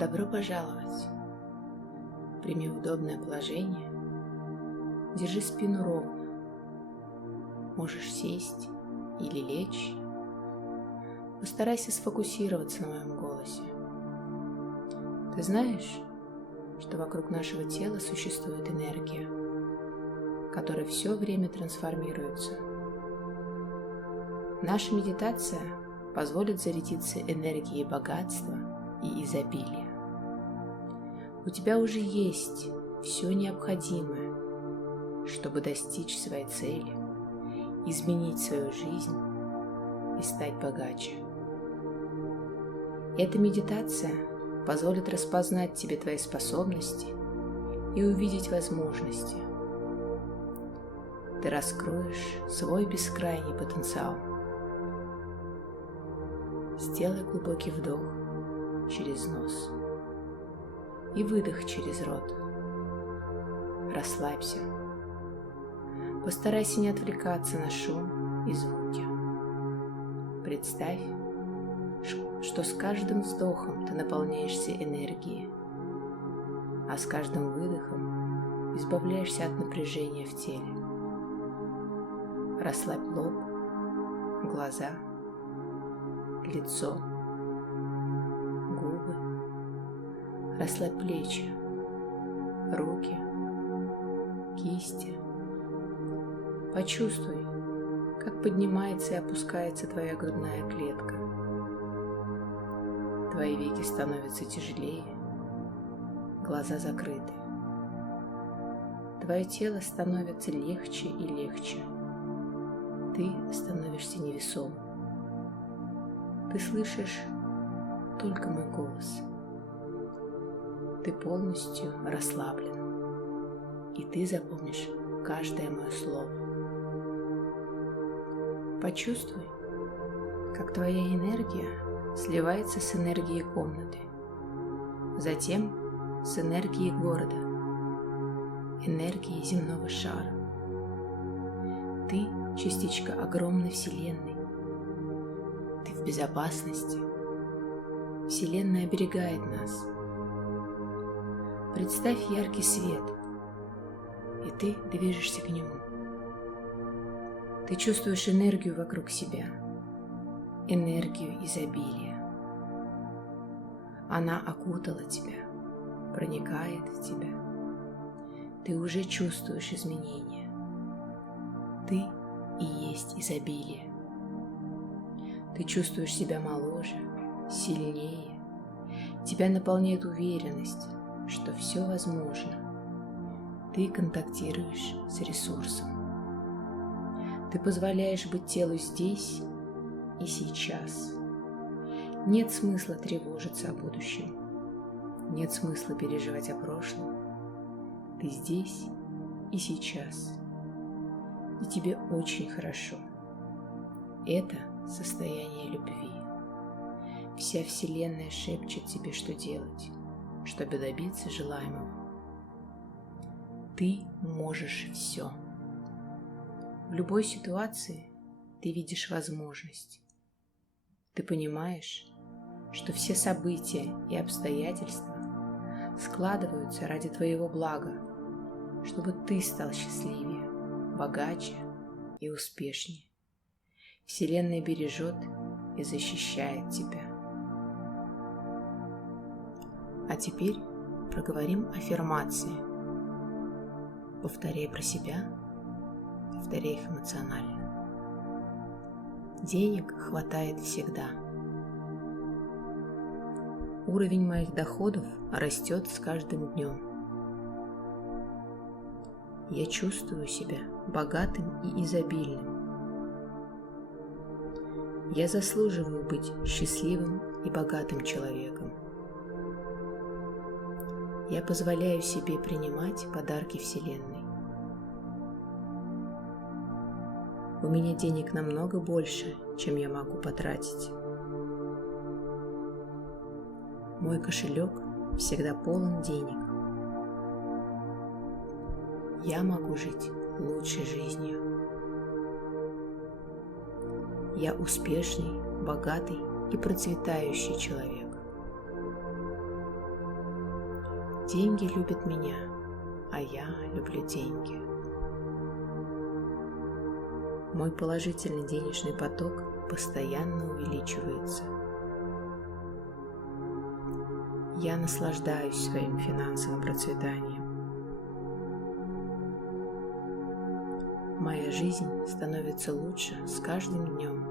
Добро пожаловать! Прими удобное положение, держи спину ровно. Можешь сесть или лечь. Постарайся сфокусироваться на моем голосе. Ты знаешь, что вокруг нашего тела существует энергия, которая все время трансформируется. Наша медитация позволит зарядиться энергией богатства и изобилия. У тебя уже есть все необходимое, чтобы достичь своей цели, изменить свою жизнь и стать богаче. Эта медитация позволит распознать тебе твои способности и увидеть возможности. Ты раскроешь свой бескрайний потенциал. Сделай глубокий вдох через нос и выдох через рот. Расслабься. Постарайся не отвлекаться на шум и звуки. Представь, что с каждым вздохом ты наполняешься энергией, а с каждым выдохом избавляешься от напряжения в теле. Расслабь лоб, глаза, лицо, губы. Расслабь плечи, руки, кисти. Почувствуй, как поднимается и опускается твоя грудная клетка. Твои веки становятся тяжелее, глаза закрыты. Твое тело становится легче и легче. Ты становишься невесомым. Ты слышишь только мой голос. Ты полностью расслаблен, и ты запомнишь каждое мое слово. Почувствуй, как твоя энергия сливается с энергией комнаты, затем с энергией города, энергией земного шара. Ты частичка огромной Вселенной. Ты в безопасности. Вселенная оберегает нас. Представь яркий свет, и ты движешься к нему. Ты чувствуешь энергию вокруг себя, энергию изобилия. Она окутала тебя, проникает в тебя. Ты уже чувствуешь изменения. Ты и есть изобилие. Ты чувствуешь себя моложе, сильнее. Тебя наполняет уверенность, что все возможно. Ты контактируешь с ресурсом. Ты позволяешь быть телу здесь и сейчас. Нет смысла тревожиться о будущем. Нет смысла переживать о прошлом. Ты здесь и сейчас. И тебе очень хорошо. Это состояние любви. Вся Вселенная шепчет тебе, что делать, чтобы добиться желаемого. Ты можешь все. В любой ситуации ты видишь возможность. Ты понимаешь, что все события и обстоятельства складываются ради твоего блага, чтобы ты стал счастливее, богаче и успешнее. Вселенная бережет и защищает тебя. А теперь проговорим аффирмации. Повторяй про себя, повторяй их эмоционально. Денег хватает всегда. Уровень моих доходов растет с каждым днем. Я чувствую себя богатым и изобильным. Я заслуживаю быть счастливым и богатым человеком. Я позволяю себе принимать подарки Вселенной. У меня денег намного больше, чем я могу потратить. Мой кошелек всегда полон денег. Я могу жить лучшей жизнью. Я успешный, богатый и процветающий человек. Деньги любят меня, а я люблю деньги. Мой положительный денежный поток постоянно увеличивается. Я наслаждаюсь своим финансовым процветанием. Моя жизнь становится лучше с каждым днем.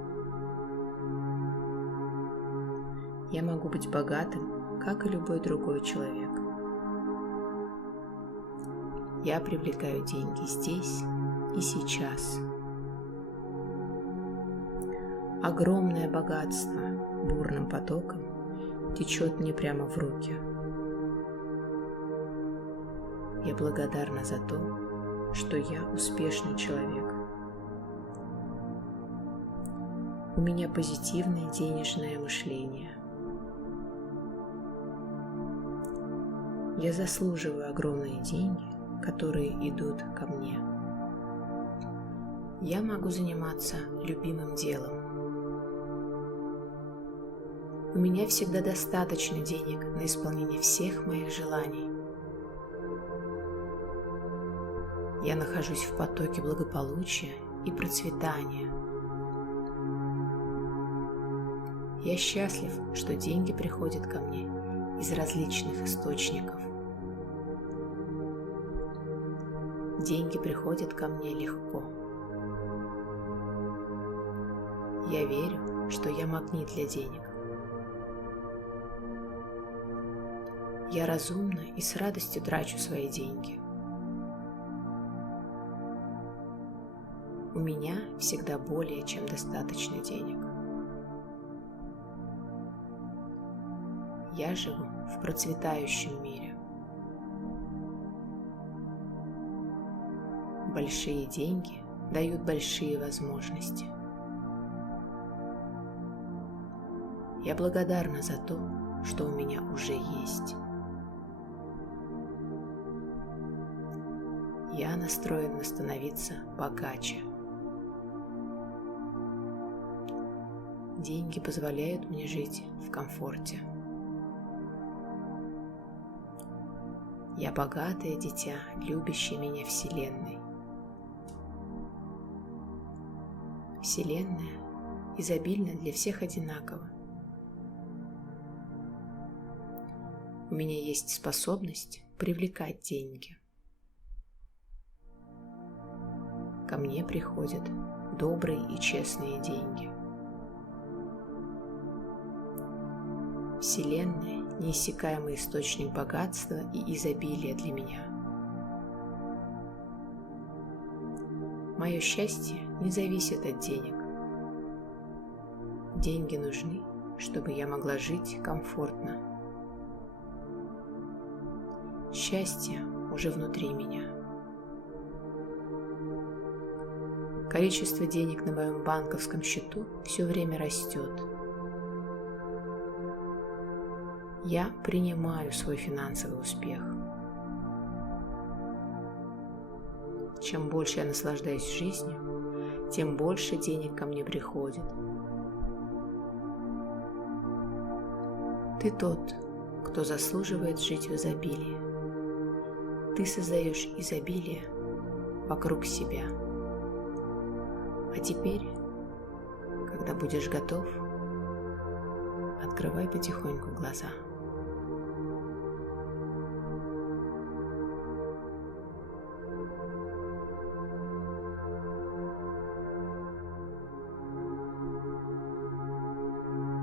Я могу быть богатым, как и любой другой человек. Я привлекаю деньги здесь и сейчас. Огромное богатство бурным потоком течет мне прямо в руки. Я благодарна за то, что я успешный человек. У меня позитивное денежное мышление. Я заслуживаю огромные деньги, которые идут ко мне. Я могу заниматься любимым делом. У меня всегда достаточно денег на исполнение всех моих желаний. Я нахожусь в потоке благополучия и процветания. Я счастлив, что деньги приходят ко мне из различных источников. Деньги приходят ко мне легко. Я верю, что я магнит для денег. Я разумно и с радостью трачу свои деньги. У меня всегда более чем достаточно денег. Я живу в процветающем мире. Большие деньги дают большие возможности. Я благодарна за то, что у меня уже есть. Я настроена становиться богаче. Деньги позволяют мне жить в комфорте. Я богатое дитя, любящее меня Вселенной. Вселенная изобильна для всех одинаково. У меня есть способность привлекать деньги. Ко мне приходят добрые и честные деньги. Вселенная – неиссякаемый источник богатства и изобилия для меня. Мое счастье не зависит от денег. Деньги нужны, чтобы я могла жить комфортно. Счастье уже внутри меня. Количество денег на моем банковском счету все время растет. Я принимаю свой финансовый успех. Чем больше я наслаждаюсь жизнью, тем больше денег ко мне приходит. Ты тот, кто заслуживает жить в изобилии. Ты создаешь изобилие вокруг себя. А теперь, когда будешь готов, открывай потихоньку глаза.